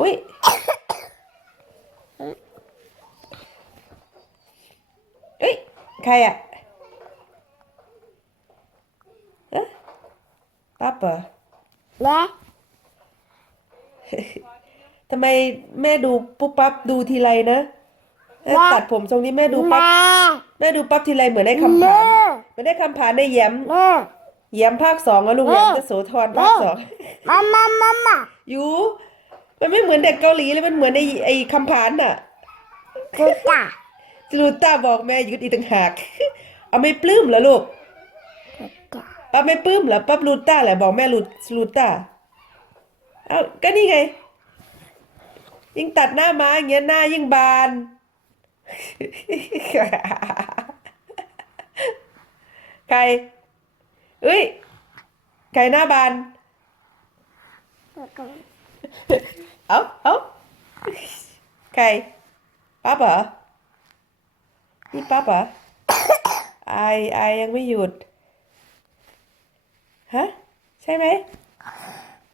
อุ้ยเอ้ยใครอะเอ๊ะปั๊บเหรอและทำไมแม่ดูปุ๊บปั๊บดูทีไรนะเอ๊ะตัดผมทรงนี้แม่ดูปั๊บแม่แม่ดูปั๊บทีไรเหมือนได้คำแม่ผานเหมือนได้คำผานในแย้มแม่แย้มภาคสองอะลูกแย้มจะโสธรภาคสองมามามามาอยู่ มันไม่เหมือนเด็กเกาหลีเลยมันเหมือนไอ้ไอ้คำผานน่ะจุดจ้ะลูต้าบอกแม่หยุดอีกต่างหาก เอาไม่ปลื้มเหรอลูกจุดจ้ะปั๊บไม่ปลื้มเหรอปั๊บลูต้าแหละบอกแม่ลูลูต้าเอาก็นี่ไง ยิ่งตัดหน้าม้าอย่างเงี้ยหน้ายิ่งบาน ใครเอ้ย ใครหน้าบาน เอาเอาใครปั๊บเหรอนี่ปั๊บเหรอไอไอยังไม่หยุด ฮะ ใช่ไหม